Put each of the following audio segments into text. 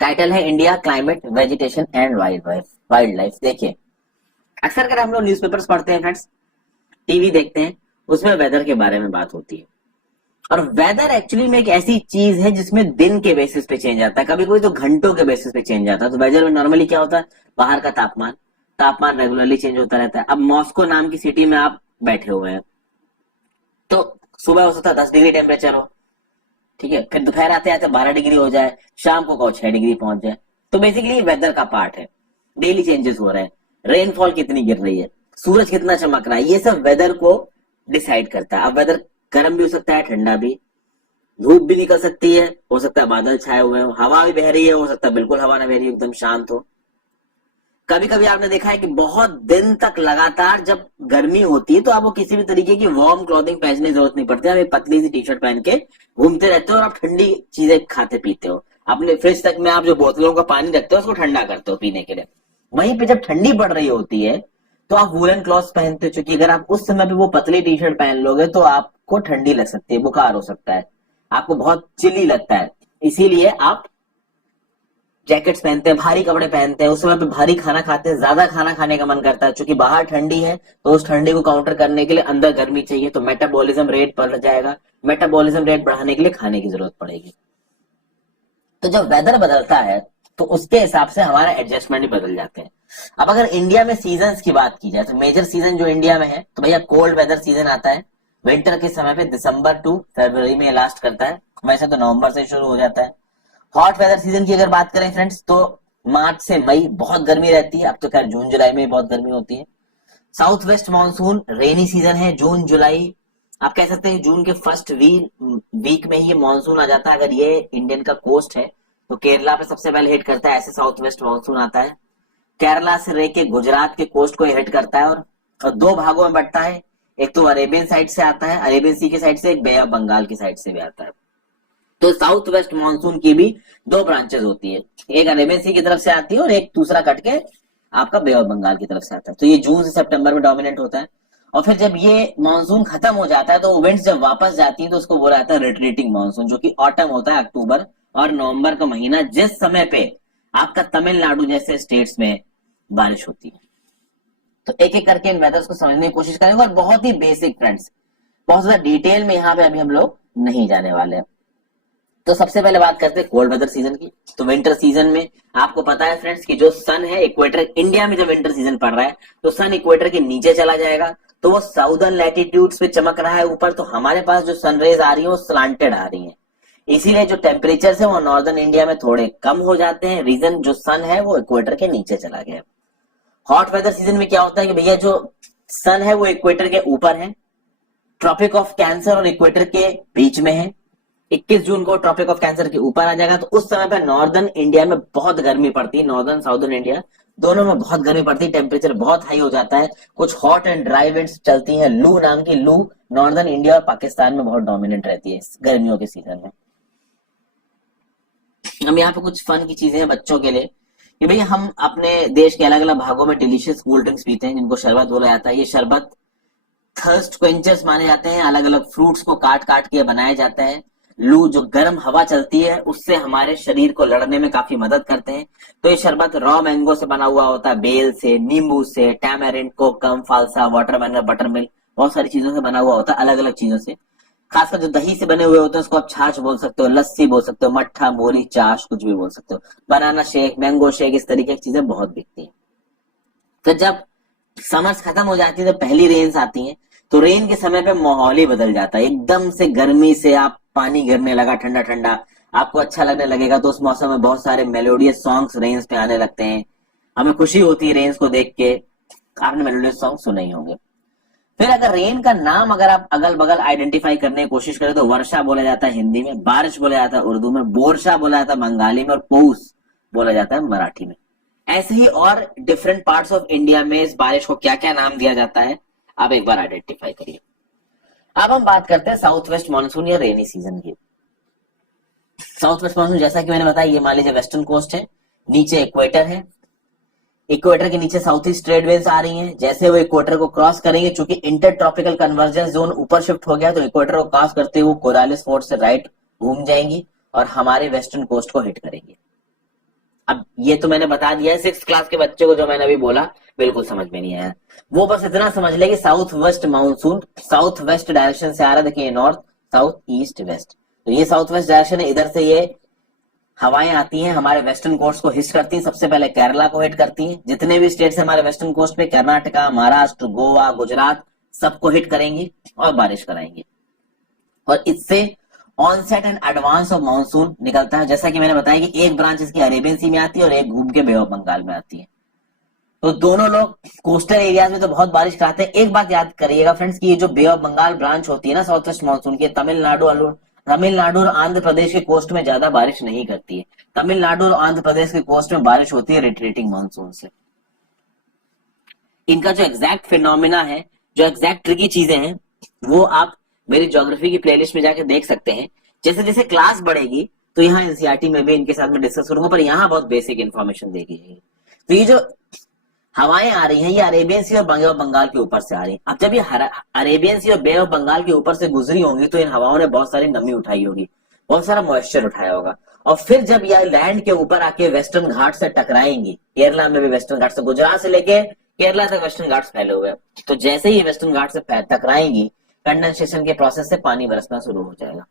Title है India climate vegetation and wild life. देखिए, अक्सर अगर हम लोग न्यूज़पेपर्स पढ़ते हैं फ्रेंड्स, टीवी देखते हैं, उसमें वेदर के बारे में बात होती है। और वेदर एक्चुअली में एक ऐसी चीज है जिसमें दिन के बेसिस पे चेंज आता है, कभी कोई तो घंटों के बेसिस पे चेंज आता है। तो वेदर में नॉर्मली क्या होता है, बाहर का तापमान तापमान रेगुलरली चेंज होता रहता है। अब मॉस्को नाम की सिटी में आप बैठे हुए हैं, तो सुबह हो सकता है 10 डिग्री टेम्परेचर हो, ठीक है, फिर दोपहर आते आते 12 डिग्री हो जाए, शाम को 6 डिग्री पहुंच जाए। तो बेसिकली वेदर का पार्ट है, डेली चेंजेस हो रहे हैं, रेनफॉल कितनी गिर रही है, सूरज कितना चमक रहा है, ये सब वेदर को डिसाइड करता है। अब वेदर गर्म भी हो सकता है, ठंडा भी, धूप भी निकल सकती है, हो सकता है बादल छाए हुए हो, हवा भी बह रही है, हो सकता है बिल्कुल हवा ना बह रही हो, एकदम शांत हो। कभी कभी आपने देखा है कि बहुत दिन तक लगातार जब गर्मी होती है तो आपको किसी भी तरीके की वार्म क्लॉथिंग पहनने की जरूरत नहीं पड़ती, आप एक पतली सी टी शर्ट पहन के घूमते रहते हो और आप ठंडी चीजें खाते पीते हो। अपने फ्रिज तक में आप जो बोतलों का पानी रखते हो उसको ठंडा करते हो पीने के लिए। वहीं पे जब ठंडी पड़ रही होती है तो आप वूलन क्लॉथ पहनते हो, क्योंकि अगर आप उस समय पे वो पतली टी शर्ट पहन लोगे तो आपको ठंडी लग सकती है, बुखार हो सकता है, आपको बहुत चिली लगता है। इसीलिए आप जैकेट्स पहनते हैं, भारी कपड़े पहनते हैं, उस समय पे भारी खाना खाते हैं, ज्यादा खाना खाने का मन करता है, क्योंकि बाहर ठंडी है तो उस ठंडी को काउंटर करने के लिए अंदर गर्मी चाहिए, तो मेटाबॉलिज्म रेट बढ़ जाएगा। मेटाबॉलिज्म रेट बढ़ाने के लिए खाने की जरूरत पड़ेगी। तो जब वेदर बदलता है तो उसके हिसाब से हमारा एडजस्टमेंट भी बदल जाते हैं। अब अगर इंडिया में सीजन की बात की जाए तो मेजर सीजन जो इंडिया में है, तो भैया कोल्ड वेदर सीजन आता है विंटर के समय पे, दिसंबर टू फरवरी में लास्ट करता है, वैसे तो नवंबर से शुरू हो जाता है। हॉट वेदर सीजन की अगर बात करें फ्रेंड्स तो मार्च से मई बहुत गर्मी रहती है, अब तो खैर जून जुलाई में बहुत गर्मी होती है। South west monsoon rainy season है, जून जुलाई, आप कह सकते हैं जून के फर्स्ट वीक में ही ये मानसून आ जाता है। अगर ये इंडियन का कोस्ट है तो केरला पे सबसे पहले हिट करता है, ऐसे साउथ वेस्ट मानसून आता है। केरला से रह के गुजरात के कोस्ट को हिट करता है, और दो भागों में बंटता है, एक तो अरेबियन साइड से आता है, अरेबियन सी की साइड से, एक बे ऑफ बंगाल की साइड से भी आता है। तो साउथ वेस्ट मानसून की भी दो ब्रांचेस होती है, एक अरेबियन सी की तरफ से आती है और एक दूसरा कट के आपका बे ऑफ बंगाल की तरफ से आता है। तो ये जून से सितंबर में डोमिनेट होता है, और फिर जब ये मानसून खत्म हो जाता है तो विंड्स जब वापस जाती है तो उसको बोला जाता है रिट्रीटिंग मानसून, जो कि ऑटम होता है, अक्टूबर और नवंबर का महीना, जिस समय पे आपका तमिलनाडु जैसे स्टेट्स में बारिश होती है। तो एक एक करके इन वेदर्स को समझने की कोशिश करेंगे, और बहुत ही बेसिक फ्रेंड्स, बहुत ज्यादा डिटेल में यहाँ पे अभी हम लोग नहीं जाने वाले हैं। तो सबसे पहले बात करते हैं कोल्ड वेदर सीजन की। तो विंटर सीजन में आपको पता है फ्रेंड्स कि जो सन है इक्वेटर, इंडिया में जब विंटर सीजन पड़ रहा है तो सन इक्वेटर के नीचे चला जाएगा, तो वो साउदर्न लैटिट्यूड्स पे चमक रहा है ऊपर, तो हमारे पास जो सनरेज आ रही है वो स्लांटेड आ रही है, इसीलिए जो टेम्परेचर है वो नॉर्दर्न इंडिया में थोड़े कम हो जाते हैं, रीजन जो सन है वो इक्वेटर के नीचे चला गया। हॉट वेदर सीजन में क्या होता है कि भैया जो सन है वो इक्वेटर के ऊपर है, ट्रॉपिक ऑफ कैंसर और इक्वेटर के बीच में है, 21 जून को ट्रॉपिक ऑफ कैंसर के ऊपर आ जाएगा, तो उस समय पर नॉर्दर्न इंडिया में बहुत गर्मी पड़ती है, नॉर्दर्न साउदर्न इंडिया दोनों में बहुत गर्मी पड़ती है, टेम्परेचर बहुत हाई हो जाता है, कुछ हॉट एंड ड्राई विंड्स चलती हैं, लू नाम की लू नॉर्दर्न इंडिया और पाकिस्तान में बहुत डोमिनेंट रहती है गर्मियों के सीजन में। हम यहाँ पे कुछ फन की चीजें हैं बच्चों के लिए कि भाई हम अपने देश के अलग अलग भागों में डिलीशियस कोल्ड ड्रिंक्स पीते हैं जिनको शरबत बोला जाता है। ये शरबत थर्स्ट क्वेंचर्स माने जाते हैं, अलग अलग फ्रूट्स को काट काट के बनाए जाते हैं। लू जो गर्म हवा चलती है उससे हमारे शरीर को लड़ने में काफी मदद करते हैं। तो ये शरबत रॉ मैंगो से बना हुआ होता है, बेल से, नींबू से, टैमरिंड, कोकम, फालसा, वाटरमेलन, बटरमिल्क, बहुत सारी चीजों से बना हुआ होता है, अलग अलग चीजों से। खासकर जो दही से बने हुए होते हैं उसको आप छाछ बोल सकते हो, लस्सी बोल सकते हो, मट्ठा, मोरी, चाश, कुछ भी बोल सकते हो, बनाना शेक, मैंगो शेक, इस तरीके की चीजें बहुत बिकती हैं। तो जब समर्स खत्म हो जाती है तो पहली रेन्स आती हैं, तो रेन के समय पे माहौल ही बदल जाता है, एकदम से गर्मी से आप पानी गिरने लगा ठंडा ठंडा, आपको अच्छा लगने लगेगा, तो उस मौसम में बहुत सारे मेलोडियस सॉन्ग्स रेन्स पे आने लगते हैं, हमें खुशी होती है रेन्स को देख के। आपने मेलोडियस सॉन्ग सुने ही होंगे। फिर अगर रेन का नाम अगर आप अगल बगल आइडेंटिफाई करने की कोशिश करें तो वर्षा बोला जाता है हिंदी में, बारिश बोला जाता है उर्दू में, बोरशा बोला जाता है बंगाली में, और पौष बोला जाता है मराठी में। ऐसे ही और डिफरेंट पार्ट्स ऑफ इंडिया में इस बारिश को क्या क्या नाम दिया जाता है आप एक बार आइडेंटिफाई करिए। अब हम बात करते हैं साउथ वेस्ट मानसून या रेनी सीजन की। साउथ वेस्ट मानसून जैसा कि मैंने बताया, ये मान लीजिए वेस्टर्न कोस्ट है, नीचे इक्वेटर है, इक्वेटर के नीचे साउथ ईस्ट ट्रेड वेव्स आ रही हैं, जैसे वो इक्वेटर को क्रॉस करेंगे, चूंकि इंटर ट्रॉपिकल कन्वर्जेंस जोन ऊपर शिफ्ट हो गया तो इक्वेटर को क्रॉस करते हुए कोरालिस फोर्ट से राइट घूम जाएंगी और हमारे वेस्टर्न कोस्ट को हिट करेंगी। अब ये तो मैंने बता दिया है 6th क्लास के बच्चे को, जो मैंने अभी बोला बिल्कुल समझ में नहीं आया। वो बस इतना समझ ले कि south west monsoon south west direction से आ रहा है। देखिए नॉर्थ साउथ ईस्ट वेस्ट, तो ये साउथ वेस्ट डायरेक्शन है, इधर से ये हवाएं आती हैं हमारे वेस्टर्न कोस्ट को हिट करती हैं। सबसे पहले केरला को हिट करती हैं, जितने भी स्टेट्स हैं हमारे वेस्टर्न कोस्ट पे, कर्नाटका, महाराष्ट्र, गोवा, गुजरात, सबको हिट करेंगी और बारिश कराएंगी। और इससे onset and advance of monsoon निकलता है। जैसा कि मैंने बताया कि एक ब्रांच इसकी अरेबियन सी में आती है और एक घूम के बे ऑफ बंगाल में आती है। तो दोनों लोग कोस्टल एरियाज में तो बहुत बारिश कराते हैं। एक बात याद करिएगा फ्रेंड्स कि ये जो बे ऑफ बंगाल ब्रांच होती है ना साउथ वेस्ट मानसून की, तमिलनाडु और आंध्र प्रदेश के कोस्ट में ज्यादा बारिश नहीं करती है। तमिलनाडु और आंध्र प्रदेश के कोस्ट में बारिश होती है रिट्रीटिंग मानसून से। इनका जो एग्जैक्ट फिनोमिना है, जो एग्जैक्ट ट्रिकी चीजें हैं, वो आप मेरी ज्योग्राफी की प्लेलिस्ट में जाके देख सकते हैं। जैसे जैसे क्लास बढ़ेगी तो यहाँ एनसीईआरटी में भी इनके साथ में डिस्कस करूंगा, पर यहाँ बहुत बेसिक इन्फॉर्मेशन देगी। तो ये जो हवाएं आ रही हैं ये अरेबियन सी और बे ऑफ बंगाल के ऊपर से आ रही हैं। अब जब ये अरेबियन सी और बे ऑफ बंगाल के ऊपर से गुजरी होंगी तो इन हवाओं ने बहुत सारी नमी उठाई होगी, बहुत सारा मॉइस्चर उठाया होगा। और फिर जब यह लैंड के ऊपर आके वेस्टर्न घाट से टकराएंगी, केरला में भी वेस्टर्न घाट से, गुजरात से लेके केरला तक वेस्टर्न घाट्स फैले हुए हैं, तो जैसे ही वेस्टर्न घाट से टकराएंगी कंडेंसेशन के प्रोसेस से पानी बरसना शुरू हो जाएगा।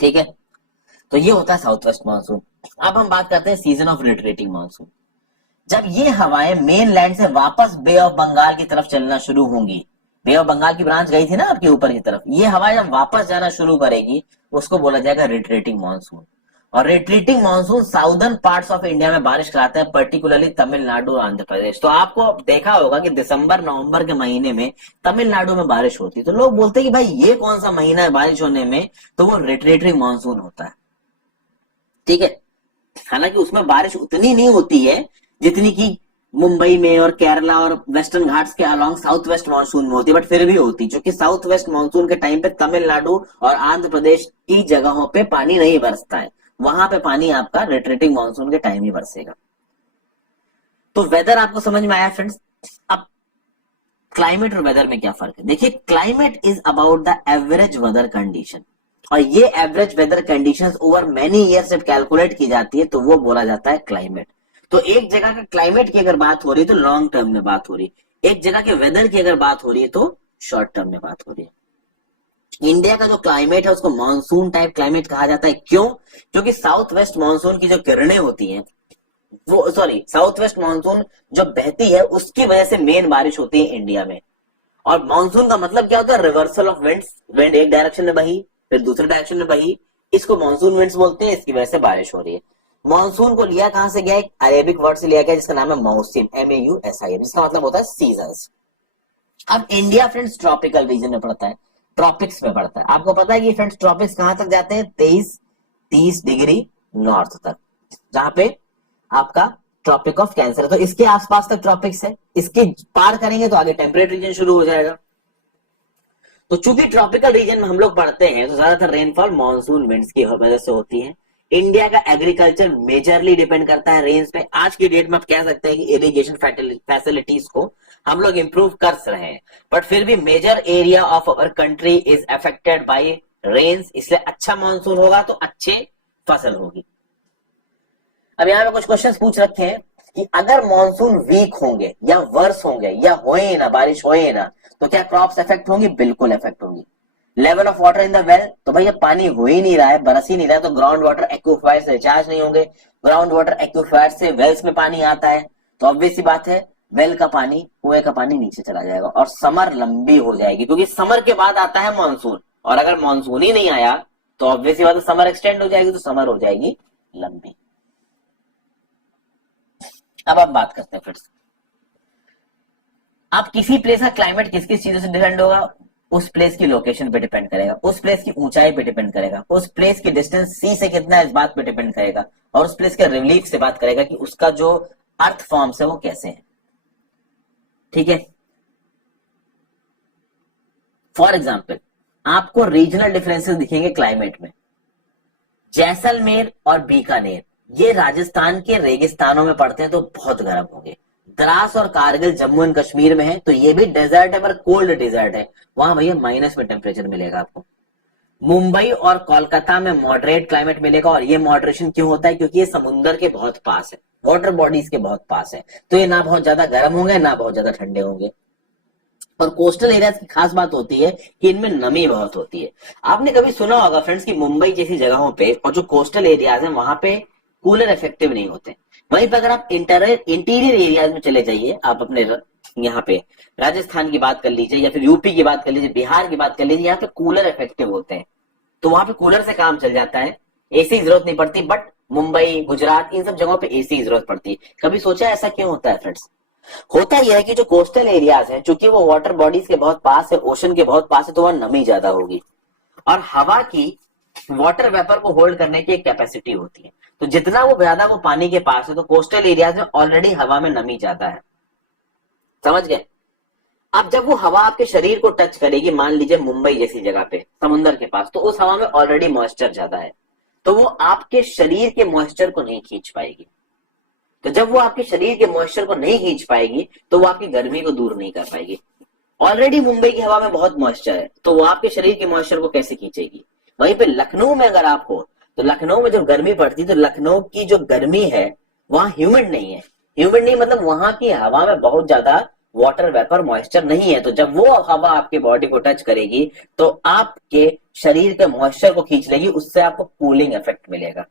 ठीक है, तो ये होता है साउथ वेस्ट मानसून। अब हम बात करते हैं सीजन ऑफ रिट्रीटिंग मानसून। जब ये हवाएं मेन लैंड से वापस बे ऑफ बंगाल की तरफ चलना शुरू होंगी, बे ऑफ बंगाल की ब्रांच गई थी ना आपके ऊपर की तरफ, ये हवाएं जब वापस जाना शुरू करेगी उसको बोला जाएगा रिट्रीटिंग मानसून। और retreating monsoon southern parts of India में बारिश कराते हैं, पर्टिकुलरली तमिलनाडु और आंध्र प्रदेश। तो आपको देखा होगा कि दिसंबर नवंबर के महीने में तमिलनाडु में बारिश होती है। तो लोग बोलते हैं कि भाई ये कौन सा महीना है बारिश होने में, तो वो रिट्रीटिंग मानसून होता है। ठीक है, हालांकि उसमें बारिश उतनी नहीं होती है जितनी की मुंबई में और केरला और वेस्टर्न घाट्स के अलोंग साउथ वेस्ट मानसून में होती है, बट फिर भी होती है, क्योंकि साउथ वेस्ट मानसून के टाइम पे तमिलनाडु और आंध्र प्रदेश की जगहों पे पानी नहीं बरसता है, वहां पे पानी आपका रिट्रीटिंग मानसून के टाइम ही बरसेगा। तो वेदर आपको समझ में आया फ्रेंड्स। अब क्लाइमेट और वेदर में क्या फर्क है, देखिए climate is about the average weather condition, और ये average weather conditions over many years जब कैलकुलेट की जाती है तो वो बोला जाता है क्लाइमेट। तो एक जगह का क्लाइमेट की अगर बात हो रही है तो लॉन्ग टर्म में बात हो रही है, एक जगह के वेदर की अगर बात हो रही है तो शॉर्ट टर्म में बात हो रही है। इंडिया का जो क्लाइमेट है उसको मानसून टाइप क्लाइमेट कहा जाता है। क्यों? क्योंकि साउथ वेस्ट मानसून की जो किरणें होती हैं, वो साउथ वेस्ट मानसून जो बहती है उसकी वजह से मेन बारिश होती है इंडिया में। और मानसून का मतलब क्या होता है? Reversal of winds. विंड एक डायरेक्शन में बही फिर दूसरे डायरेक्शन में बही, इसको मानसून विंड्स बोलते हैं, इसकी वजह से बारिश हो रही है। मानसून को लिया कहां से गया? एक अरेबिक वर्ड से लिया गया जिसका नाम है मौसिम, MAUSIM, जिसका मतलब होता है सीजन्स। अब इंडिया फ्रेंड्स ट्रॉपिकल रीजन में पड़ता है, ट्रॉपिक्स में पड़ता है। आपको पता है कि फ्रेंड्स ट्रॉपिक्स कहां तक जाते हैं? 23-30 डिग्री नॉर्थ तक, जहां पे आपका ट्रॉपिक ऑफ कैंसर है। तो इसके आसपास तक ट्रॉपिक्स है, इसके पार करेंगे तो आगे टेम्परेट रीजन शुरू हो जाएगा। तो चूंकि ट्रॉपिकल रीजन में हम लोग पढ़ते हैं तो ज्यादातर रेनफॉल मानसून विंड्स की वजह से होती है। इंडिया का एग्रीकल्चर मेजरली डिपेंड करता है रेन्स पे। आज की डेट में आप कह सकते हैं कि इरिगेशन फैसिलिटीज को हम लोग इंप्रूव कर रहे हैं, बट फिर भी major area of our country is affected by rains, इसलिए अच्छा मानसून होगा तो अच्छे फसल होगी। अब यहाँ पे कुछ क्वेश्चंस पूछ रखे हैं कि अगर मानसून वीक होंगे या वर्स होंगे या होए ना, बारिश होए ना, तो क्या क्रॉप्स इफेक्ट होंगी? बिल्कुल इफेक्ट होंगी। Level of water in the well, तो भैया पानी हो ही नहीं रहा है, बरस ही नहीं रहा है, तो ग्राउंड वाटर एक्विफायर से रिचार्ज नहीं होंगे। ग्राउंड वाटर एक्विफायर से वेल्स में पानी आता है, तो ऑब्वियस सी बात है वेल का पानी, कुएं का पानी नीचे चला जाएगा और समर लंबी हो जाएगी, क्योंकि समर के बाद आता है मानसून, और अगर मानसून ही नहीं आया तो ऑब्वियस सी बात है समर एक्सटेंड हो जाएगी, तो समर हो जाएगी लंबी। अब आप बात करते हैं फ्रेंड्स, अब किसी प्लेस का क्लाइमेट किस किस चीजों से डिपेंड होगा? उस प्लेस की लोकेशन पे डिपेंड करेगा, उस प्लेस की ऊंचाई पे डिपेंड करेगा, उस प्लेस की डिस्टेंस सी से कितना है इस बात पे डिपेंड करेगा, और उस प्लेस के रिलीफ से बात करेगा कि उसका जो अर्थ फॉर्म्स है वो कैसे है। ठीक है, फॉर एग्जाम्पल आपको रीजनल डिफरेंसेस दिखेंगे क्लाइमेट में। जैसलमेर और बीकानेर ये राजस्थान के रेगिस्तानों में पड़ते हैं तो बहुत गर्म होंगे। द्रास और कारगिल जम्मू एंड कश्मीर में है, तो ये भी डेजर्ट है पर कोल्ड डेजर्ट है, वहां भैया माइनस में टेम्परेचर मिलेगा आपको। मुंबई और कोलकाता में मॉडरेट क्लाइमेट मिलेगा। और ये मॉडरेशन क्यों होता है? क्योंकि ये समुद्र के बहुत पास है, वाटर बॉडीज के बहुत पास है, तो ये ना बहुत ज्यादा गर्म होंगे ना बहुत ज्यादा ठंडे होंगे। और कोस्टल एरियाज की खास बात होती है कि इनमें नमी बहुत होती है। आपने कभी सुना होगा फ्रेंड्स कि मुंबई जैसी जगहों पे और जो कोस्टल एरियाज हैं वहां पे कूलर इफेक्टिव नहीं होते। वहीं पर अगर आप इंटीरियर एरियाज में चले जाइए, आप अपने यहाँ पे राजस्थान की बात कर लीजिए या फिर यूपी की बात कर लीजिए, बिहार की बात कर लीजिए, यहाँ पे कूलर इफेक्टिव होते हैं, तो वहां पे कूलर से काम चल जाता है, एसी की जरूरत नहीं पड़ती। बट मुंबई, गुजरात, इन सब जगहों पे एसी की जरूरत पड़ती है। कभी सोचा ऐसा क्यों होता है फ्रेंड्स? होता यह है कि जो कोस्टल एरियाज हैं, चूंकि वो वाटर बॉडीज के बहुत पास है, ओशन के बहुत पास है, तो वह नमी ज्यादा होगी और हवा की वाटर वेपर को होल्ड करने की एक कैपेसिटी होती है। तो जितना वो ज्यादा वो पानी के पास है, तो कोस्टल एरियाज में ऑलरेडी हवा में नमी ज्यादा है। समझ गए? अब जब वो हवा आपके शरीर को टच करेगी, मान लीजिए मुंबई जैसी जगह पे समुद्र के पास, तो उस हवा में ऑलरेडी मॉइस्चर ज्यादा है, तो वो आपके शरीर के मॉइस्चर को नहीं खींच पाएगी। तो जब वो आपके शरीर के मॉइस्चर को नहीं खींच पाएगी, तो वो आपकी गर्मी को दूर नहीं कर पाएगी। ऑलरेडी मुंबई की हवा में बहुत मॉइस्चर है, तो वो आपके शरीर के मॉइस्चर को कैसे खींचेगी? वहीं पे लखनऊ में अगर आप हो, तो लखनऊ में जब गर्मी पड़ती है, तो लखनऊ की जो गर्मी है वहां ह्यूमिड नहीं है। ह्यूमिड नहीं मतलब वहां की हवा में बहुत ज्यादा वाटर वेपर मॉइस्चर नहीं है। तो जब वो हवा आपके बॉडी को टच करेगी, तो आपके शरीर के मॉइस्चर को खींच लेगी, उससे आपको कूलिंग इफेक्ट मिलेगा।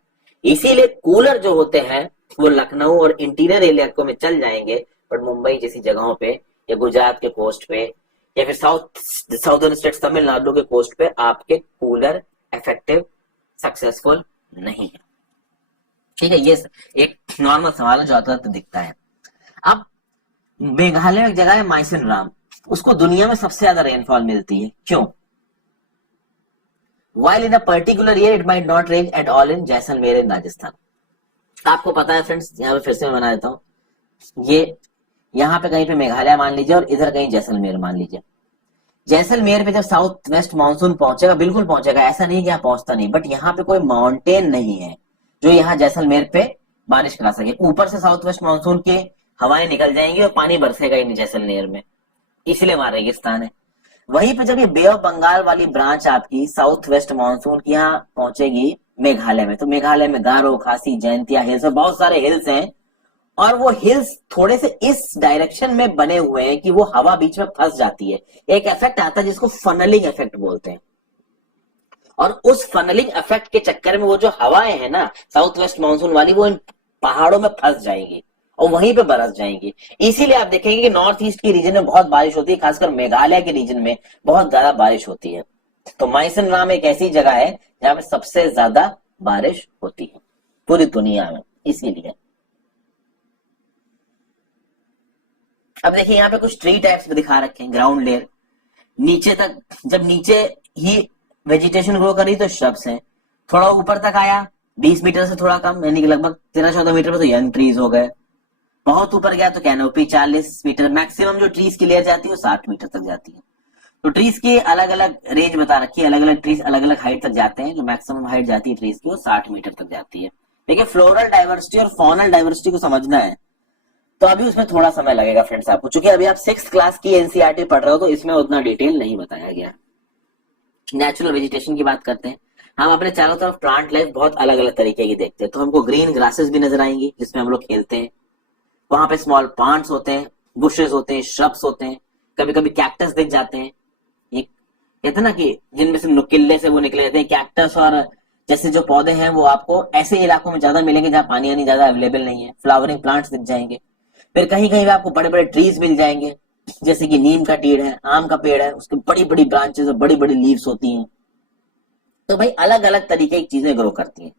इसीलिए कूलर जो होते हैं वो लखनऊ और इंटीरियर इलाकों में चल जाएंगे, बट मुंबई जैसी जगहों पे या गुजरात के कोस्ट पे या फिर साउदर्न स्टेट्स तमिलनाडु के कोस्ट पे आपके कूलर इफेक्टिव सक्सेसफुल नहीं है। ठीक है, ये एक नॉर्मल सवाल है जो आता तो दिखता है। अब मेघालय में एक जगह है माइसिन राम, उसको दुनिया में सबसे ज्यादा रेनफॉल मिलती है। क्यों? While in a particular year it might not rain at all in Jaisalmer इन राजस्थान। आपको पता है फ्रेंड्स, यहाँ पे फिर से मैं बना देता हूँ, ये यहाँ पे कहीं पे मेघालय मान लीजिए और इधर कहीं जैसलमेर मान लीजिए। जैसलमेर पे जब साउथ वेस्ट मानसून पहुंचेगा, बिल्कुल पहुंचेगा, ऐसा नहीं कि यहाँ पहुंचता नहीं, बट यहाँ पे कोई माउंटेन नहीं है जो यहाँ जैसलमेर पे बारिश करा सके। ऊपर से साउथ वेस्ट मानसून के हवाएं निकल जाएंगी और पानी बरसेगा ही नहीं जैसलमेर में, इसलिए वहां रेगिस्तान है। वहीं पे जब ये बे ऑफ बंगाल वाली ब्रांच आपकी साउथ वेस्ट मानसून की यहाँ पहुंचेगी मेघालय में, तो मेघालय में गारो, खासी, जयंतिया हिल्स और बहुत सारे हिल्स हैं, और वो हिल्स थोड़े से इस डायरेक्शन में बने हुए हैं कि वो हवा बीच में फंस जाती है। एक इफेक्ट आता है जिसको फनलिंग इफेक्ट बोलते हैं, और उस फनलिंग इफेक्ट के चक्कर में वो जो हवाएं हैं ना साउथ वेस्ट मानसून वाली, वो इन पहाड़ों में फंस जाएंगी और वहीं पे बरस जाएंगी। इसीलिए आप देखेंगे कि नॉर्थ ईस्ट की रीजन में बहुत बारिश होती है, खासकर मेघालय के रीजन में बहुत ज्यादा बारिश होती है। तो माइसन राम एक ऐसी जगह है जहां पे सबसे ज्यादा बारिश होती है पूरी दुनिया में, इसीलिए। अब देखिए यहाँ पे कुछ ट्री टाइप्स में दिखा रखे हैं। ग्राउंड लेयर नीचे तक, जब नीचे ही वेजिटेशन ग्रो करी तो श्रब्स हैं। थोड़ा ऊपर तक आया 20 मीटर से थोड़ा कम, यानी कि लगभग 13-14 मीटर पर तो यंग ट्रीज हो गए। बहुत ऊपर गया तो कैनोपी 40 मीटर, मैक्सिमम जो ट्रीज की लेयर जाती है वो 60 मीटर तक जाती है। तो ट्रीज की अलग अलग रेंज बता रखी है, अलग अलग ट्रीज अलग अलग हाइट तक जाते हैं। जो मैक्सिमम हाइट जाती है ट्रीज की वो 60 मीटर तक जाती है। देखिए फ्लोरल डाइवर्सिटी और फॉनल डाइवर्सिटी को समझना है तो अभी उसमें थोड़ा समय लगेगा फ्रेंड्स आपको, क्योंकि अभी आप 6th क्लास की एनसीईआरटी पढ़ रहे हो, तो इसमें उतना डिटेल नहीं बताया गया। नेचुरल वेजिटेशन की बात करते हैं। हम अपने चारों तरफ प्लांट लाइफ बहुत अलग अलग तरीके की देखते हैं। तो हमको ग्रीन ग्रासेस भी नजर आएंगी जिसमें हम लोग खेलते हैं, वहां पे स्मॉल प्लांट्स होते हैं, बुशेस होते हैं, श्रब्स होते हैं, कभी कभी कैक्टस दिख जाते हैं। ये कहते हैं ना कि जिनमें से नुकीले से वो निकले जाते हैं, कैक्टस और जैसे जो पौधे हैं वो आपको ऐसे इलाकों में ज्यादा मिलेंगे जहां पानी यानी ज्यादा अवेलेबल नहीं है। फ्लावरिंग प्लांट्स दिख जाएंगे। फिर कहीं कहीं आपको बड़े बड़े ट्रीज मिल जाएंगे, जैसे कि नीम का पेड़ है, आम का पेड़ है, उसकी बड़ी बड़ी ब्रांचेस और बड़ी बड़ी लीव्स होती हैं। तो भाई अलग अलग तरीके की चीजें ग्रो करती हैं।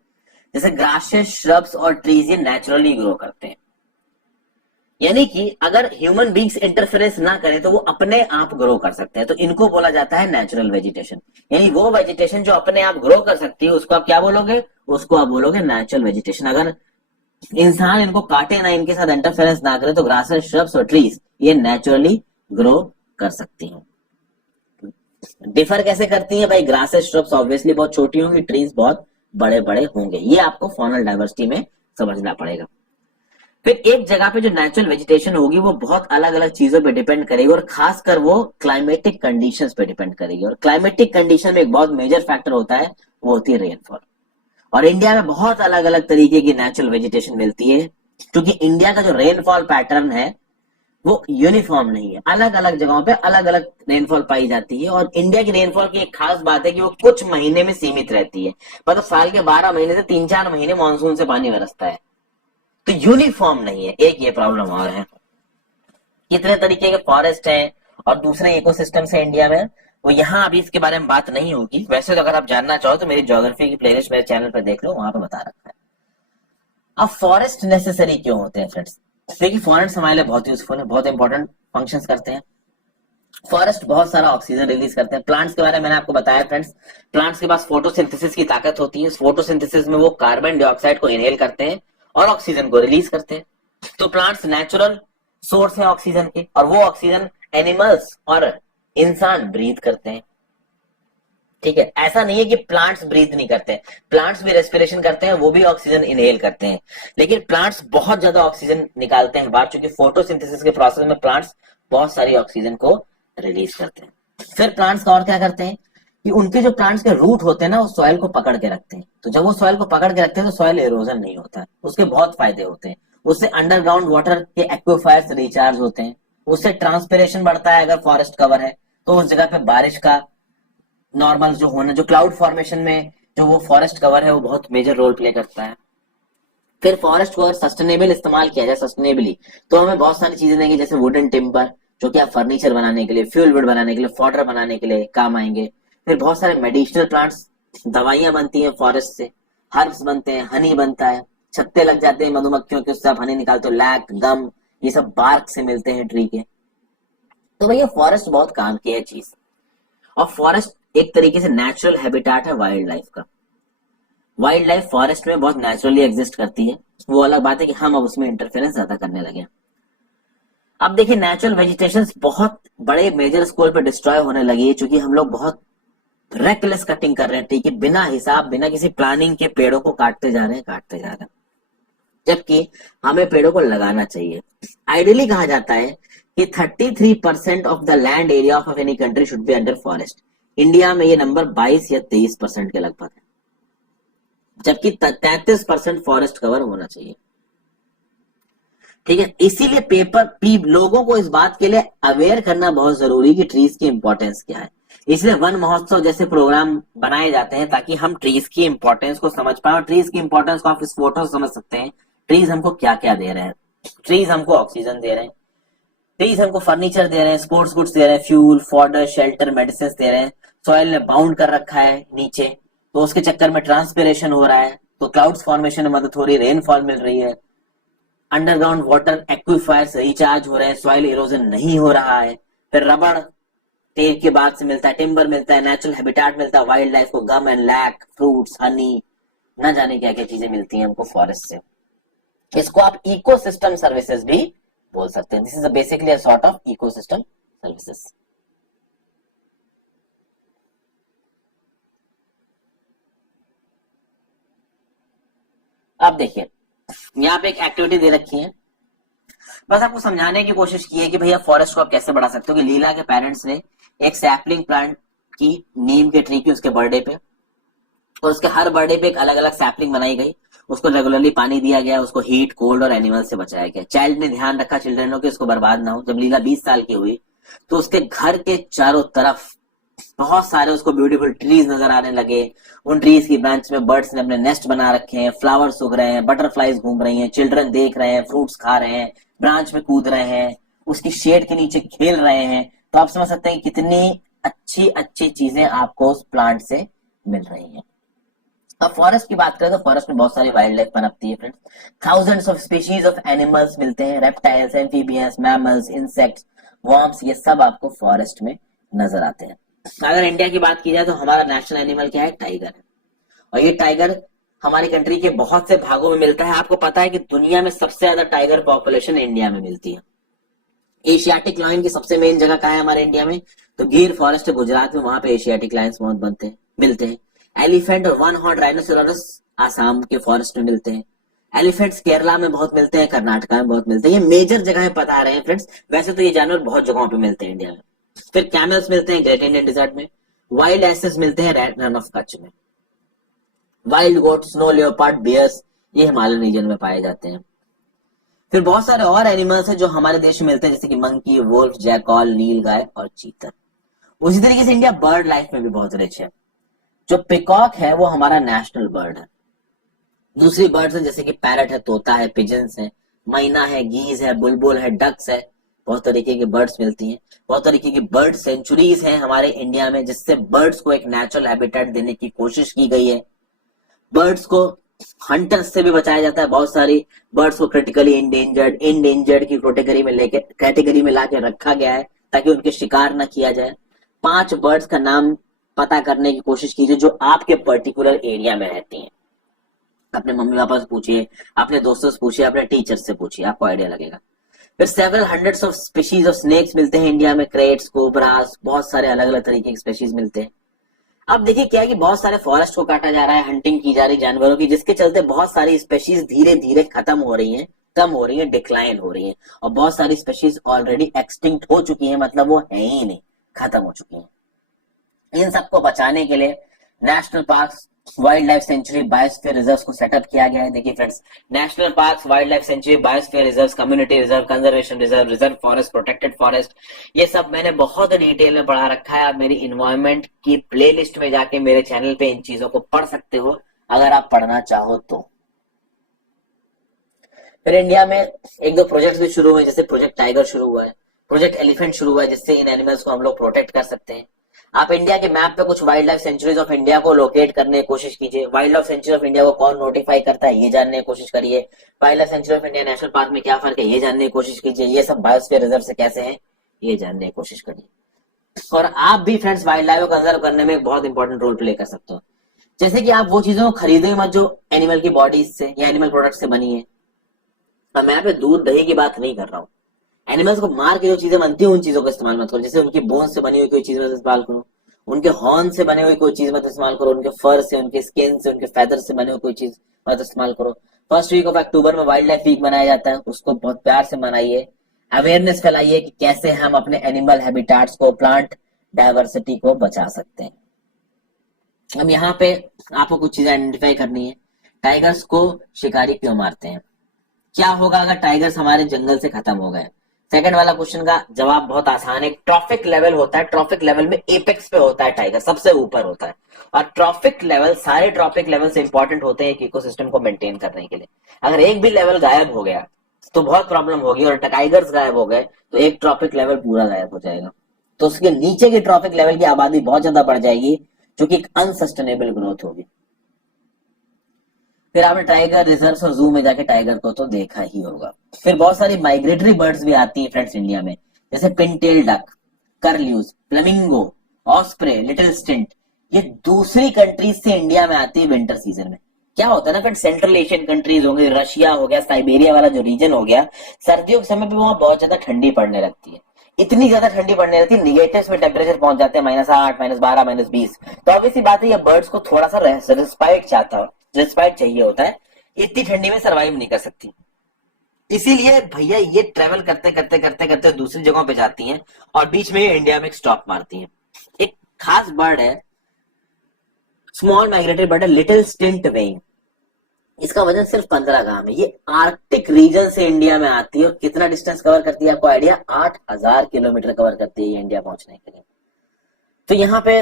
जैसे ग्रासेस, श्रब्स और ट्रीज ये नेचुरली ग्रो करते हैं, यानी कि अगर ह्यूमन बींग्स इंटरफेरेंस ना करें तो वो अपने आप ग्रो कर सकते हैं। तो इनको बोला जाता है नेचुरल वेजिटेशन, यानी वो वेजिटेशन जो अपने आप ग्रो कर सकती है उसको आप क्या बोलोगे? उसको आप बोलोगे नेचुरल वेजिटेशन। अगर इंसान इनको काटे ना, इनके साथ इंटरफेरेंस ना करे, तो ग्रासेस, श्रब्स और ट्रीज ये नेचुरली ग्रो कर सकती हैं। डिफर कैसे करती हैं भाई? ग्रासेस, श्रब्स ऑब्वियसली बहुत छोटी होंगी, ट्रीज बहुत बड़े बड़े होंगे। ये आपको फॉनल डाइवर्सिटी में समझना पड़ेगा। फिर एक जगह पे जो नेचुरल वेजिटेशन होगी वो बहुत अलग अलग चीजों पे डिपेंड करेगी और खासकर वो क्लाइमेटिक कंडीशंस पे डिपेंड करेगी। और क्लाइमेटिक कंडीशन में एक बहुत मेजर फैक्टर होता है, वो होती है रेनफॉल। और इंडिया में बहुत अलग अलग तरीके की नेचुरल वेजिटेशन मिलती है, क्योंकि इंडिया का जो रेनफॉल पैटर्न है वो यूनिफॉर्म नहीं है, अलग अलग जगहों पे अलग अलग रेनफॉल पाई जाती है। और इंडिया की रेनफॉल की एक खास बात है कि वो कुछ महीने में सीमित रहती है, मतलब साल के 12 महीने से 3-4 महीने मानसून से पानी बरसता है, तो यूनिफॉर्म नहीं है। एक ये प्रॉब्लम और है। कितने तरीके के फॉरेस्ट हैं और दूसरे इकोसिस्टम्स है इंडिया में, वो यहाँ अभी इसके बारे में बात नहीं होगी। वैसे तो अगर आप जानना चाहो तो मेरी ज्योग्राफी की प्लेलिस्ट मेरे चैनल पर देख लो, वहां पे बता रखा है। अब फॉरेस्ट नेसेसरी क्यों होते हैं फ्रेंड्स? देखिए फॉरेस्ट हमारे लिए बहुत यूजफुल है, बहुत इंपॉर्टेंट फंक्शंस करते हैं। फॉरेस्ट बहुत सारा ऑक्सीजन रिलीज करते हैं। प्लांट्स के बारे में मैंने आपको बताया फ्रेंड्स, प्लांट्स के पास फोटोसिंथेसिस की ताकत होती है। इस फोटोसिंथेसिस में वो कार्बन डाइऑक्साइड को इनहेल करते हैं और ऑक्सीजन को रिलीज करते हैं। तो प्लांट्स नेचुरल सोर्स है ऑक्सीजन के, और वो ऑक्सीजन एनिमल्स और इंसान ब्रीथ करते हैं। ठीक है, ऐसा नहीं है कि प्लांट्स ब्रीथ नहीं करते हैं, प्लांट्स भी रेस्पिरेशन करते हैं, वो भी ऑक्सीजन इनहेल करते हैं, लेकिन प्लांट्स बहुत ज्यादा ऑक्सीजन निकालते हैं बाहर, चूंकि फोटोसिंथेसिस के प्रोसेस में प्लांट्स बहुत सारी ऑक्सीजन को रिलीज करते हैं। फिर प्लांट्स का और क्या करते हैं कि उनके जो प्लांट्स के रूट होते हैं ना, वो सॉइल को पकड़ के रखते हैं। तो जब वो सॉइल को पकड़ के रखते हैं तो सॉइल एरोजन नहीं होता है, उसके बहुत फायदे होते हैं। उससे अंडरग्राउंड वाटर के एक्विफायर्स रिचार्ज होते हैं, उससे ट्रांसपिरेशन बढ़ता है। अगर फॉरेस्ट कवर है तो उस जगह पे बारिश का नॉर्मल जो होना, जो क्लाउड फॉर्मेशन में जो वो फॉरेस्ट कवर है वो बहुत मेजर रोल प्ले करता है। फिर फॉरेस्ट को अगर सस्टेनेबल इस्तेमाल किया जाए, सस्टेनेबली, तो हमें बहुत सारी चीजें देंगे, जैसे वुडन टिम्बर, जो कि आप फर्नीचर बनाने के लिए, फ्यूल वुड बनाने के लिए, फॉडर बनाने के लिए काम आएंगे। फिर बहुत सारे मेडिसिनल प्लांट्स, दवाइयां बनती हैं फॉरेस्ट से, हर्ब्स बनते हैं, हनी बनता है, छत्ते लग जाते हैं मधुमक्खियों के, उससे आप हनी निकालते हो, लैक, गम, ये सब बार्क से मिलते हैं ट्री के। तो भैया फॉरेस्ट बहुत काम की है चीज। और फॉरेस्ट एक तरीके से नेचुरल हैबिटेट है वाइल्ड लाइफ का। वाइल्ड लाइफ फॉरेस्ट में बहुत नेचुरली एग्जिस्ट करती है, वो अलग बात है कि हम अब उसमें इंटरफेरेंस ज्यादा करने लगे। अब देखिए नेचुरल वेजिटेशन बहुत बड़े मेजर स्केल पे डिस्ट्रॉय होने लगी है, क्योंकि हम लोग बहुत रेकलेस कटिंग कर रहे हैं। ठीक है, बिना हिसाब, बिना किसी प्लानिंग के पेड़ों को काटते जा रहे हैं, काटते जा रहे हैं, जबकि हमें पेड़ों को लगाना चाहिए। आइडियली कहा जाता है कि 33% of the land area of any country should be under forest. India में ये नंबर 22 या 23% के लगभग है, जबकि 33% फॉरेस्ट कवर होना चाहिए। ठीक है, इसीलिए लोगों को इस बात के लिए अवेयर करना बहुत जरूरी कि ट्रीज की इंपॉर्टेंस क्या है। इसलिए वन महोत्सव जैसे प्रोग्राम बनाए जाते हैं ताकि हम ट्रीज की इंपॉर्टेंस को समझ पाए। और ट्रीज की इंपॉर्टेंस को आप इस फोटो से समझ सकते हैं। ट्रीज हमको क्या क्या दे रहे हैं? ट्रीज हमको ऑक्सीजन दे रहे हैं, ट्रीज हमको फर्नीचर दे रहे हैं, स्पोर्ट्स गुड्स दे रहे हैं, फ्यूल, फॉडर, शेल्टर, मेडिसिन दे रहे हैं। सॉइल ने बाउंड कर रखा है नीचे, तो उसके चक्कर में ट्रांसपिरेशन हो रहा है, तो क्लाउड्स फॉर्मेशन में मदद हो रही है, रेनफॉल मिल रही है, अंडरग्राउंड वाटर एक्विफायर्स रिचार्ज हो रहे हैं, सॉइल इरोजन नहीं हो रहा है। फिर रबड़ पेड़ के बाद से मिलता है, टिम्बर मिलता है, नेचुरल हैबिटेट मिलता है वाइल्ड लाइफ को, गम एंड लैक, फ्रूट्स, हनी, न जाने क्या क्या चीजें मिलती हैं हमको फॉरेस्ट से। इसको आप इकोसिस्टम सर्विसेज भी बोल सकते हैं। This is basically a sort of ecosystem services. अब देखिए यहाँ पे एक एक्टिविटी दे रखी है, बस आपको समझाने की कोशिश की है कि भैया फॉरेस्ट को आप कैसे बढ़ा सकते हो। कि लीला के पेरेंट्स ने एक सैपलिंग प्लांट की, नीम के ट्री की, उसके बर्थडे पे, और उसके हर बर्थडे पे एक अलग अलग सैपलिंग बनाई गई, उसको रेगुलरली पानी दिया गया, उसको हीट, कोल्ड और एनिमल से बचाया गया। चाइल्ड ने ध्यान रखा चिल्ड्रन के उसको बर्बाद ना हो। जब लीला 20 साल की हुई तो उसके घर के चारों तरफ बहुत सारे उसको ब्यूटीफुल ट्रीज नजर आने लगे। उन ट्रीज की ब्रांच में बर्ड्स ने अपने नेस्ट बना रखे हैं, फ्लावर्स उग रहे हैं, बटरफ्लाईज घूम रही हैं, चिल्ड्रन देख रहे हैं, फ्रूट्स खा रहे हैं, ब्रांच में कूद रहे हैं, उसकी शेड के नीचे खेल रहे हैं। तो आप समझ सकते हैं कितनी अच्छी अच्छी चीजें आपको उस प्लांट से मिल रही हैं। अब फॉरेस्ट की बात करें तो फॉरेस्ट में बहुत सारी वाइल्ड लाइफ पनपती है friends. Thousands of species of animals मिलते हैं, reptiles, amphibians, mammals, insects, worms, ये सब आपको फॉरेस्ट में नजर आते हैं। अगर इंडिया की बात की जाए तो हमारा नेशनल एनिमल क्या है? टाइगर है। और ये टाइगर हमारी कंट्री के बहुत से भागों में मिलता है। आपको पता है कि दुनिया में सबसे ज्यादा टाइगर पॉपुलेशन इंडिया में मिलती है। एशियाटिक लायन की सबसे मेन जगह कहाँ है हमारे इंडिया में? तो गिर फॉरेस्ट है गुजरात में, वहां पे एशियाटिक लायंस बहुत मिलते हैं। एलिफेंट और वन हॉर्न राइनोसेरोरस आसाम के फॉरेस्ट में मिलते हैं। एलिफेंट्स केरला में बहुत मिलते हैं, कर्नाटका में बहुत मिलते हैं, ये मेजर जगह बता रहे हैं फ्रेंड्स। वैसे तो ये जानवर बहुत जगहों पे मिलते हैं इंडिया में। फिर कैमल्स मिलते हैं ग्रेट इंडियन डिजर्ट में, वाइल्ड एसेस मिलते हैं रेड रन ऑफ कच्छ में, wild goat, snow leopard, bears ये हिमालयन रीजन में पाए जाते हैं। फिर बहुत सारे और एनिमल्स हैं जो हमारे देश में मिलते हैं, जैसे कि मंकी, वुल्फ, जैकॉल, नील गाय और चीता। उसी तरीके से इंडिया बर्ड लाइफ में भी बहुत रिच है। जो पिकॉक है वो हमारा नेशनल बर्ड है। दूसरी बर्ड्स हैं जैसे कि पैरट है, तोता है, पिजन्स है, मैना है, गीज है, बुलबुल है, डक्स है, बहुत तरीके की बर्ड्स मिलती हैं। बहुत तरीके की बर्ड सेंचुरीज हैं हमारे इंडिया में, जिससे बर्ड्स को एक नेचुरल हैबिटेट देने की कोशिश की गई है। बर्ड्स को हंटर्स से भी बचाया जाता है। बहुत सारी बर्ड्स को क्रिटिकली इंडेंजर्ड की कैटेगरी में लाके रखा गया है ताकि उनके शिकार न किया जाए। 5 बर्ड्स का नाम पता करने की कोशिश कीजिए जो आपके पर्टिकुलर एरिया में रहती हैं। अपने मम्मी पापा से पूछिए, अपने दोस्तों से पूछिए, अपने टीचर से पूछिए, आपको आइडिया लगेगा। फिर several hundreds of species of snakes मिलते हैं इंडिया में, क्रेट्स, कोबरास, बहुत सारे अलग अलग तरीके के स्पीशीज मिलते हैं। अब देखिए क्या है कि बहुत सारे फॉरेस्ट को काटा जा रहा है, हंटिंग की जा रही जानवरों की, जिसके चलते बहुत सारी स्पीशीज धीरे धीरे खत्म हो रही हैं, कम हो रही हैं, डिक्लाइन हो रही हैं, और बहुत सारी स्पीशीज ऑलरेडी एक्सटिंक्ट हो चुकी हैं, मतलब वो है ही नहीं, खत्म हो चुकी हैं। इन सबको बचाने के लिए national park, wild life sanctuary, biosphere reserves को सेटअप किया गया है। देखिए friends, national park, wild life sanctuary, biosphere reserves, community reserve, conservation reserve, reserve forest, protected forest, ये सब मैंने बहुत डिटेल में पढ़ा रखा है। आप मेरी इन्वायरमेंट की प्लेलिस्ट में जाके मेरे चैनल पे इन चीजों को पढ़ सकते हो अगर आप पढ़ना चाहो तो। फिर इंडिया में 1-2 प्रोजेक्ट्स भी शुरू हुए, जैसे प्रोजेक्ट टाइगर शुरू हुआ है, प्रोजेक्ट एलिफेंट शुरू हुआ है, जिससे इन एनिमल्स को हम लोग प्रोटेक्ट कर सकते हैं। आप इंडिया के मैप पे कुछ wild life sanctuaries of India को लोकेट करने की कोशिश कीजिए। Wild life sanctuary of India को कौन नोटिफाई करता है ये जानने की कोशिश करिए। Wild life sanctuary of India, national park में क्या फर्क है ये जानने की कोशिश कीजिए। ये सब बायोस्फीयर रिजर्व से कैसे हैं ये जानने की कोशिश करिए। और आप भी फ्रेंड्स वाइल्ड लाइफ को कंजर्व करने में एक बहुत इंपॉर्टेंट रोल प्ले कर सकते हो। जैसे कि आप वो चीजों को खरीदे मत जो एनिमल की बॉडी से या एनिमल प्रोडक्ट से बनी है। अब मैं यहाँ पे दूध दही की बात नहीं कर रहा हूँ। एनिमल्स को मार के जो चीजें बनती है उन चीजों का इस्तेमाल मत करो। जैसे उनकी बोन से बनी हुई कोई चीज मत इस्तेमाल करो, उनके हॉर्न से बने हुई कोई चीज मत इस्तेमाल करो, उनके फर से, उनके स्किन से, उनके फेदर से बने हुए कोई चीज मत इस्तेमाल करो। फर्स्ट वीक ऑफ अक्टूबर में वाइल्ड लाइफ वीक मनाया जाता है, उसको बहुत प्यार से मनाइए, अवेयरनेस फैलाइए कि कैसे हम अपने एनिमल हैबिटेट्स को, प्लांट डाइवर्सिटी को बचा सकते हैं। अब यहाँ पे आपको कुछ चीजें आइडेंटिफाई करनी है। टाइगर्स को शिकारी क्यों मारते हैं? क्या होगा अगर टाइगर्स हमारे जंगल से खत्म हो गए? सेकंड वाला क्वेश्चन का जवाब बहुत आसान है। ट्रॉफिक लेवल होता है, ट्रॉफिक लेवल में एपेक्स पे होता है टाइगर, सबसे ऊपर होता है। और ट्रॉफिक लेवल, सारे ट्रॉफिक लेवल से इंपॉर्टेंट होते हैं इकोसिस्टम को मेंटेन करने के लिए। अगर एक भी लेवल गायब हो गया तो बहुत प्रॉब्लम होगी, और टाइगर्स गायब हो गए तो एक ट्रॉफिक लेवल पूरा गायब हो जाएगा। तो उसके नीचे की ट्रॉफिक लेवल की आबादी बहुत ज्यादा बढ़ जाएगी, जो कि एक अनसस्टेनेबल ग्रोथ होगी। फिर आपने टाइगर रिजर्व और जू में जाके टाइगर को तो देखा ही होगा। फिर बहुत सारी माइग्रेटरी बर्ड्स भी आती है फ्रेंड्स इंडिया में, जैसे pintail duck, curlews, flamingo, osprey, little stint. ये दूसरी कंट्रीज से इंडिया में आती है विंटर सीजन में। क्या होता है ना फ्रेंड्स, सेंट्रल एशियन कंट्रीज होंगे, रशिया हो गया, साइबेरिया वाला जो रीजन हो गया, सर्दियों के समय पे वहां बहुत ज्यादा ठंडी पड़ने लगती है। इतनी ज्यादा ठंडी पड़ने लगती है, निगेटिव्स में टेम्परेचर पहुंच जाते हैं -8, -12, -20। तो ऑब्वियसली बात है ये बर्ड्स को थोड़ा सा रिस्पाइट चाहिए होता है, इतनी ठंडी में सरवाइव नहीं कर सकती। इसीलिए भैया ये ट्रेवल करते करते करते करते दूसरी जगहों पे जाती हैं और बीच में इंडिया में एक स्टॉप मारती हैं। एक खास बर्ड है, स्मॉल माइग्रेटरी बर्ड है, लिटिल स्टिंट वेइंग। इसका वजन सिर्फ 15 ग्राम है। ये आर्कटिक रीजन से इंडिया में आती है और कितना डिस्टेंस कवर करती है आपको आइडिया? 8000 किलोमीटर कवर करती है ये इंडिया पहुंचने के लिए। तो यहाँ पे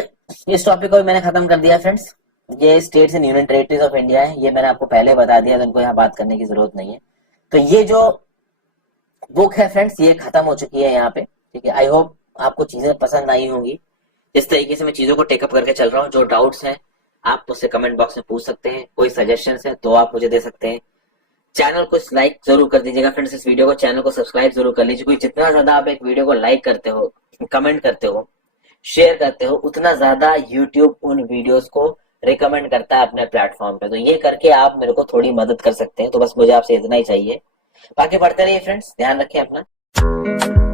इस टॉपिक को मैंने खत्म कर दिया फ्रेंड्स। ये states and union territories of India है, ये मैंने आपको पहले बता दिया, तो इनको यहाँ बात करने की जरूरत नहीं है। तो ये जो बुक है फ्रेंड्स ये खत्म हो चुकी है यहाँ पे, ठीक है। आई होप आपको चीजें पसंद आई होंगी। इस तरीके से मैं चीजों को टेकअप करके चल रहा हूँ। जो डाउट्स हैं आप मुझसे कमेंट बॉक्स में पूछ सकते हैं, कोई सजेशंस है तो आप मुझे दे सकते हैं। चैनल को लाइक जरूर कर दीजिएगा फ्रेंड्स, इस वीडियो को, चैनल को सब्सक्राइब जरूर कर लीजिए। जितना ज्यादा आप एक वीडियो को लाइक करते हो, कमेंट करते हो, शेयर करते हो, उतना ज्यादा यूट्यूब उन वीडियोस को रिकमेंड करता है अपने प्लेटफॉर्म पे। तो ये करके आप मेरे को थोड़ी मदद कर सकते हैं। तो बस मुझे आपसे इतना ही चाहिए। बाकी बढ़ते रहिए फ्रेंड्स, ध्यान रखें अपना।